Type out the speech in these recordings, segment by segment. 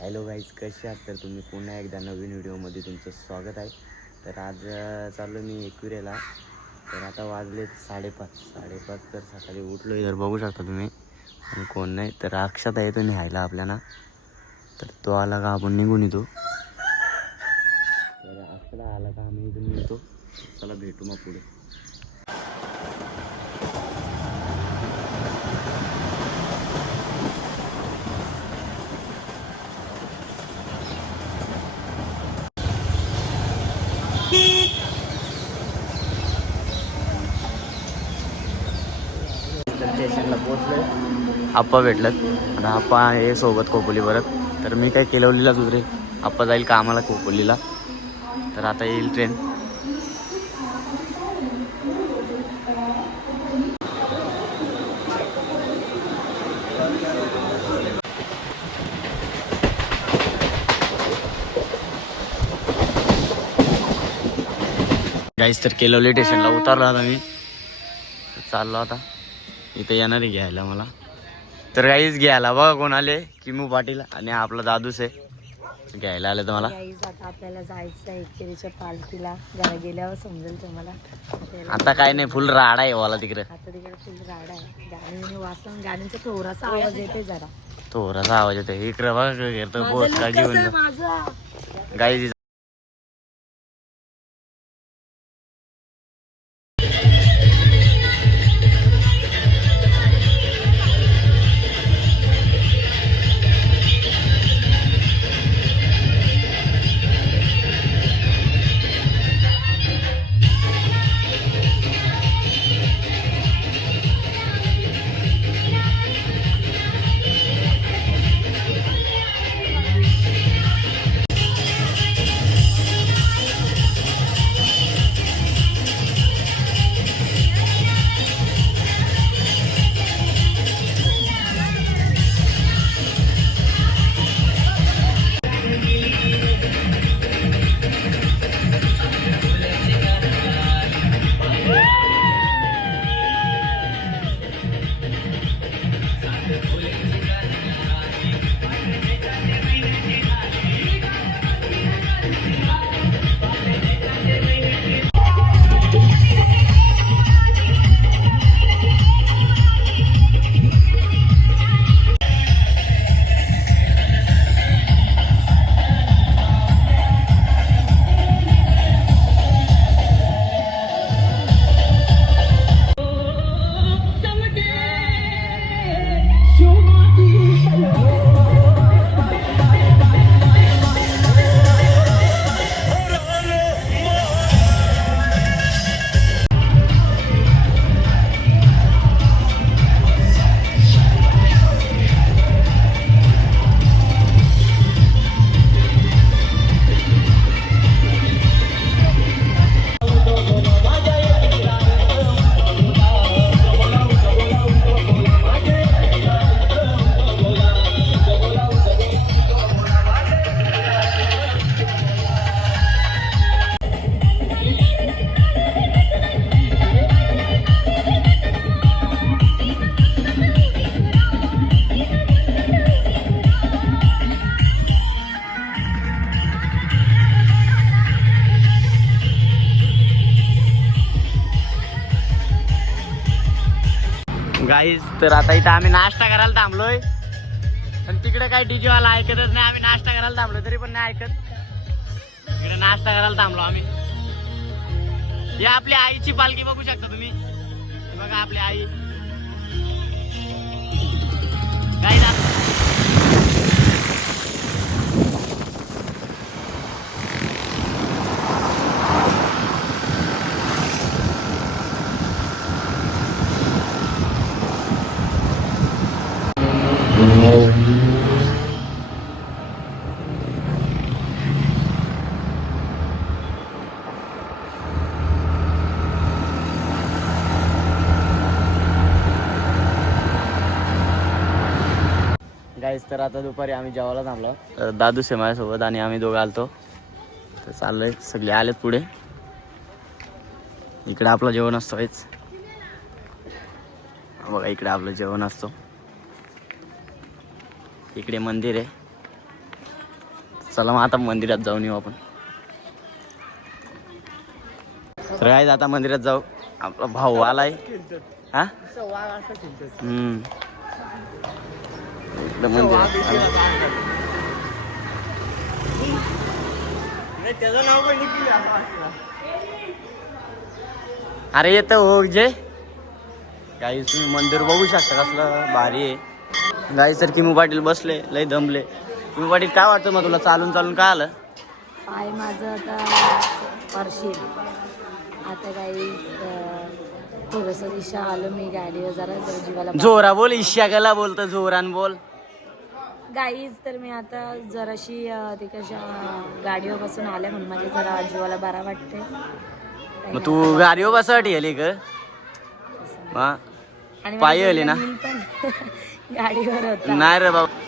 Hello guys कसे आहात? तर तुम्ही पुन्हा एकदा नवीन व्हिडिओमध्ये तुमचं स्वागत आहे. तर आज चाललो मी एकविरेला तर आता वाजलेत साडेपाच. साडेपाच तर सकाळी उठलो तर बघू शकता तुम्ही. आणि कोण नाही. तर अक्षता येतो न्यायला आपल्याला. तर तो आला का? आपण निघून येतो. तर अक्षता आला का? आम्ही इथून येतो. चला भेटू मग पुढे तर स्टेशनला पोचलोय आप्पा भेटलं आणि आप्पा आहे सोबत कोपोली परत. तर मी काय केलवलीलाच उतरे आप्पा जाईल कामाला कोपोलीला तर आता येईल ट्रेन गाईस तर केलवली स्टेशनला उतारला आता मी. चाललो आता. इथं येणार आहे घ्यायला मला. तर काहीच घ्यायला बघा कोण आले. किमू पाटील आणि आपला दादूस आहे. घ्यायला आले गाईज आता आपल्याला जायचं आहे एकेरीच्या पालखीला. घरा गेल्यावर समजेल तुम्हाला. आपल्याला- आता काय नाही फुल राडा आहे मला तिकडे. आता तिकडे फुल राडा आहे. गाणी वाचून गाण्यांचा थोडासा आवाज येते जरा. थोडासा आवाज येतो इकडे बघा का घेऊन. माझा. गाई गाईज तर आता इथं आम्ही नाश्ता करायला थांबलोय. पण तिकडे काय डीजेवाला ऐकतच नाही आम्ही नाश्ता करायला थांबलो तरी पण नाही ऐकत. इकडे नाश्ता करायला थांबलो आम्ही. हे आपली आईची पालखी बघू शकता तुम्ही. बघा आपली आई. गाईज गाईज तर आता दुपारी आम्ही जेवायला थांबलो. तर दादू से माझ्यासोबत आणि आम्ही दोघं आलतो. तर चाललंय सगळे आलेत पुढे. इकडे आपलं जेवण असतो हेच बघा इकडे आपलं जेवण असतो. इकडे मंदिर आहे. चला मग आता मंदिरात जाऊन येऊ आपण. तर काय आता मंदिरात जाऊ. आपला भाऊ आलाय. हा? हम्म. इकडं आलो. अरे येतं हो जे काही तुम्ही मंदिर बघू शकता कसलं भारी आहे. गाई सर किमू पाटील बसले लय दमले. किमू पाटील काय वाटतं मग तुला? चालून चालून काय आलं? पाय माझं आता परशील. आता काही थोडंसं दिशा आलो मी गाडीवर जरा जीवाला जोरा बोल इश्या गेला बोलतो जोरान बोल. गाईज तर मी आता जराशी अं, ते कशा गाडीवर बसून आल्या म्हणून माझ्या जरा जीवाला बरा वाटते. मग तू गाडीवर बसासाठी आली ग. पायी आली ना? गाडीवर होता. नाही रे बाबा.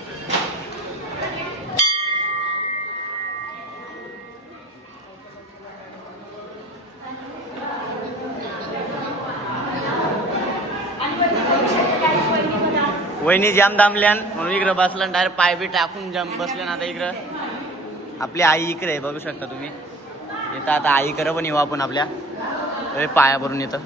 वहिनी जाम दामल्यान. म्हणून इकडं बसलं डायरेक्ट पाय बी टाकून जाम बसले ना आता इकडं. आपली आई इकडे आहे बघू शकता तुम्ही. येतं आता आई आईकडं पण येऊ आपण आपल्या. पाया भरून येतं.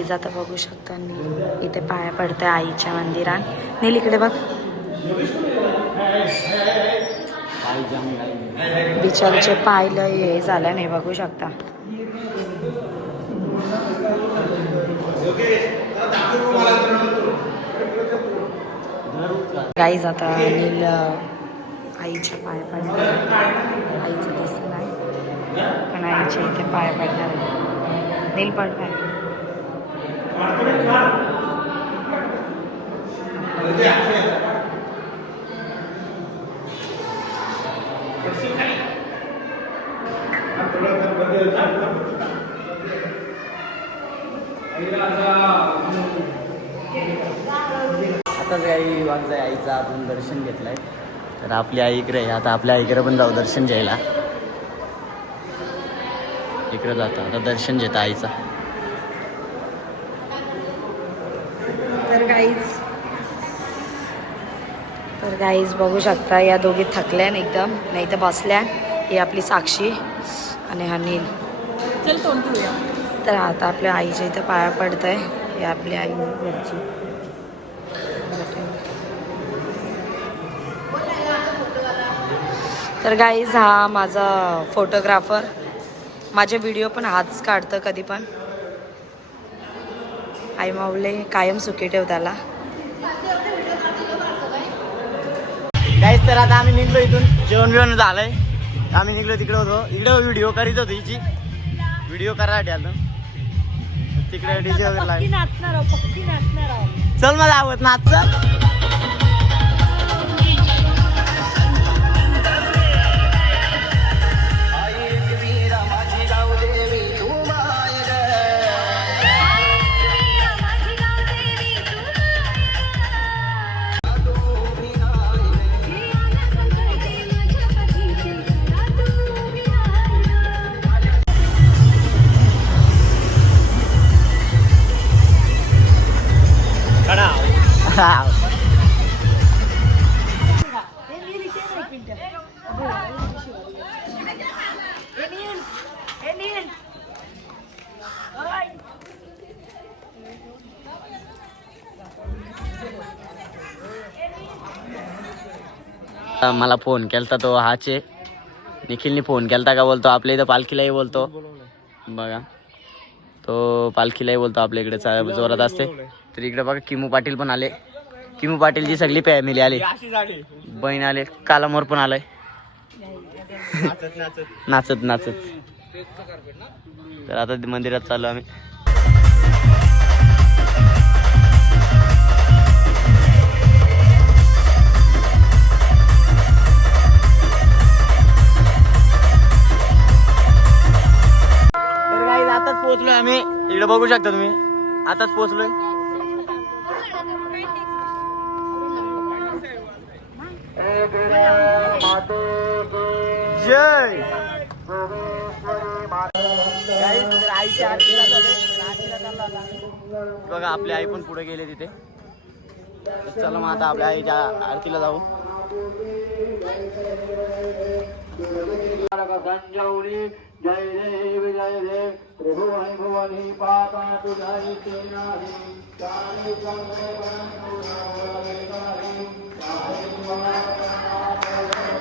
आई आता बघू शकता नील इथे पाया पडते आईच्या मंदिरात. नील इकडे बघ. पाय लय बिचारीचे पायलं हे झालं नाही बघू शकता. गाईज आता नील आईच्या पाय पडणार आईचं दिसत नाही पण आईच्या इथे पाया पडणार नील पडणार पाय आताच काही वाजता आईचं आपण दर्शन घेतलंय. तर आपली आई इकडे आता आपल्या आईकडे पण जाऊ दर्शन घ्यायला. इकडे जातो. आता दर्शन घेता आईचं तर गाईज तर गाईज बघू शकता या दोघी थकल्या एकदम नाही तर बसल्या ही आपली साक्षी आणि हा नील. तर आता आपल्या आईच्या इथं पाया पडत आहे ही आपली आई घरची तर गाईज हा माझा फोटोग्राफर माझे व्हिडिओ पण हाच काढतं कधी पण. आई माऊले कायम सुखी ठेव त्याला काहीच तर आता आम्ही निघलो इथून. जेवण बिवण झालंय. आम्ही निघलो तिकडे होतो. इकडे व्हिडिओ करीत होतो हिची. व्हिडिओ करायसाठी आलो तिकडे डीजे वगैरे लागले चल मला आवत नाच मला फोन केलता तो हाचे. निखिलनी फोन केलता का बोलतो आपल्या इथं पालखीलाही बोलतो. बघा. तो पालखीलाही बोलतो आपल्या इकडे जोरात असते. तर इकडे बघा किमू पाटील पण आले. किमू पाटीलची सगळी फॅमिली आली. बहीण आले कालामोर पण आलाय. नाचत नाचत. तर आता मंदिरात चाललो आम्ही. पोहोचलोय आम्ही. इकडे बघू शकता तुम्ही. आताच पोहोचलोय. जय. आईच्या बघा आपली आई पण पुढे गेले तिथे. चला मग आता आपल्या आईच्या आरतीला जाऊ. संजौरी जय देव जय देव। त्रिभुवन भुवनी पापा तुझाई तेनाही चारि संगे आम्हाला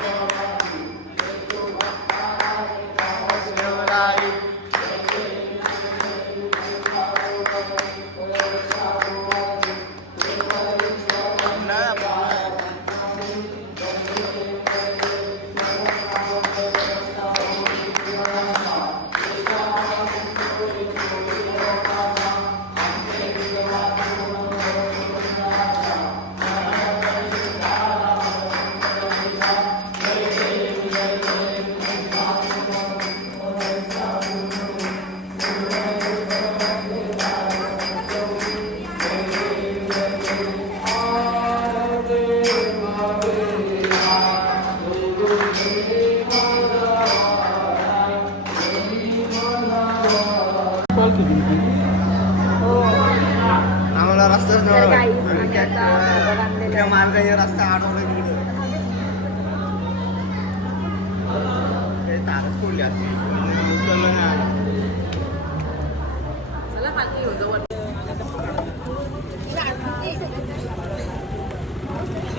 तर आम्ही आता. मार्गाने रस्ता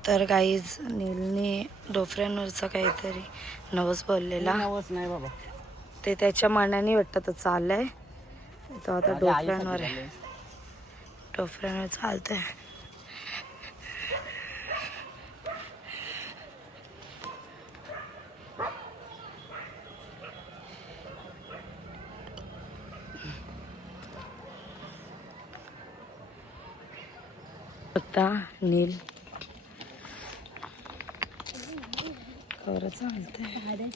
तर काहीच नीलने डोफऱ्यांवरचा काहीतरी नवस बोललेला. नाही बाबा. ते त्याच्या मनाने वाटतं तर चाललंय. तो आता डोफऱ्यांवर आहे. डोफऱ्यांवर चालतंय. आता नील. खरं चालतंय.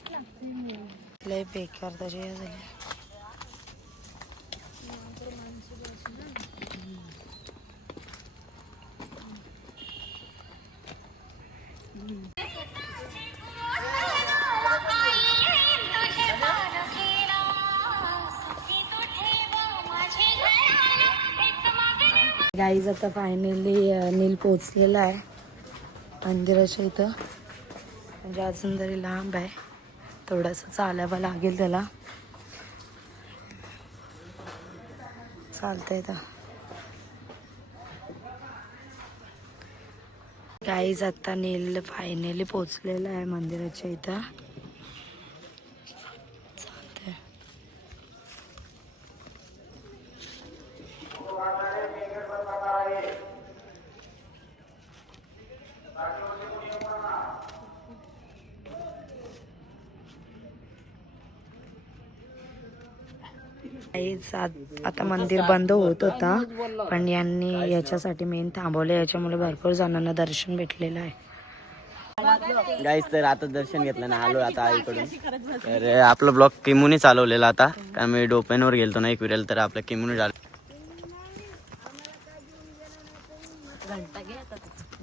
लय बेकार तरी झाले. गाईज आता फायनली नील पोचलेला आहे. मंदिराच्या इथं. म्हणजे अजून तरी लांब आहे. थोडंसं चालावं लागेल त्याला. चालतंय तर गाईज आता नील फायनली पोचलेला आहे मंदिराच्या इथं चालतंय काहीच आता मंदिर बंद होत होता. पण यांनी याच्यासाठी मेन थांबवलं. याच्यामुळे भरपूर जणांना दर्शन भेटलेलं आहे. गाईस तर आता दर्शन घेतलं ना. आलो आता आईकडून. तर आपलं ब्लॉग किमूने चालवलेला आता. कारण मी डोपेनवर गेलतो ना एक विरेल तर आपलं किमूने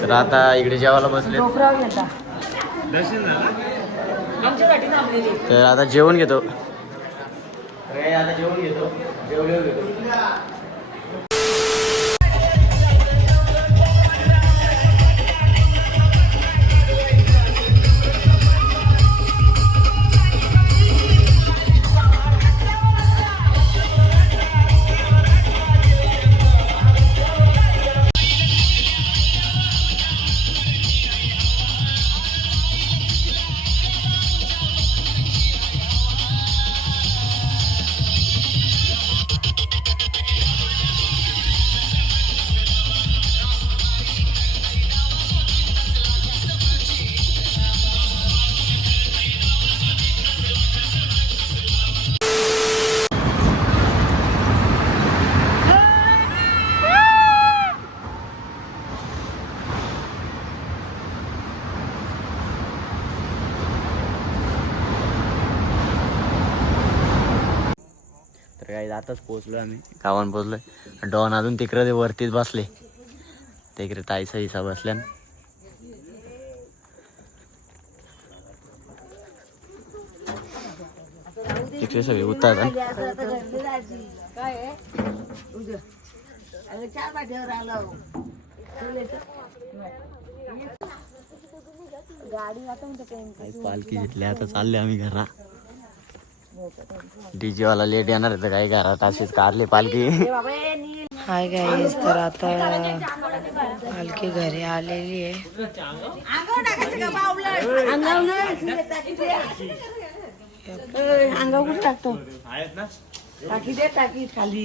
तर आता इकडे जेवायला बसले तर आता जेवण घेतो. आता जेवण घेतो. जेवले घेतो. आताच पोहोचलो आम्ही. गावात पोहोचलोय. डॉन अजून तिकडे ते वरतीच बसले. तिकडे ताईसा हिसा बसल्या तिकडे सगळे उतार पालखी घेतली आता चालले आम्ही घरा. डीजे वाला लेट येणार आहे तर काही घरात असेच कारले पालखी हाय गाईज तर आता पालखी घरी आलेली आहे अंगावर कुठे टाकतो टाकी दे। टाकी खाली।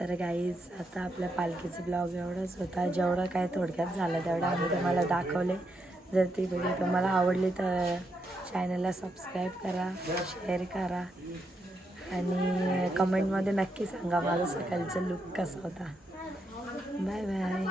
तर गाईज आता आपल्या पालखीचा ब्लॉग एवढंच होता. जेवढं काय थोडक्यात झालं तेवढं आम्ही तुम्हाला दाखवले. जर ती व्हिडिओ तुम्हाला आवडली तर चॅनलला सबस्क्राईब करा शेअर करा. आणि कमेंटमध्ये नक्की सांगा माझा सकाळचा लुक कसा होता. Bye bye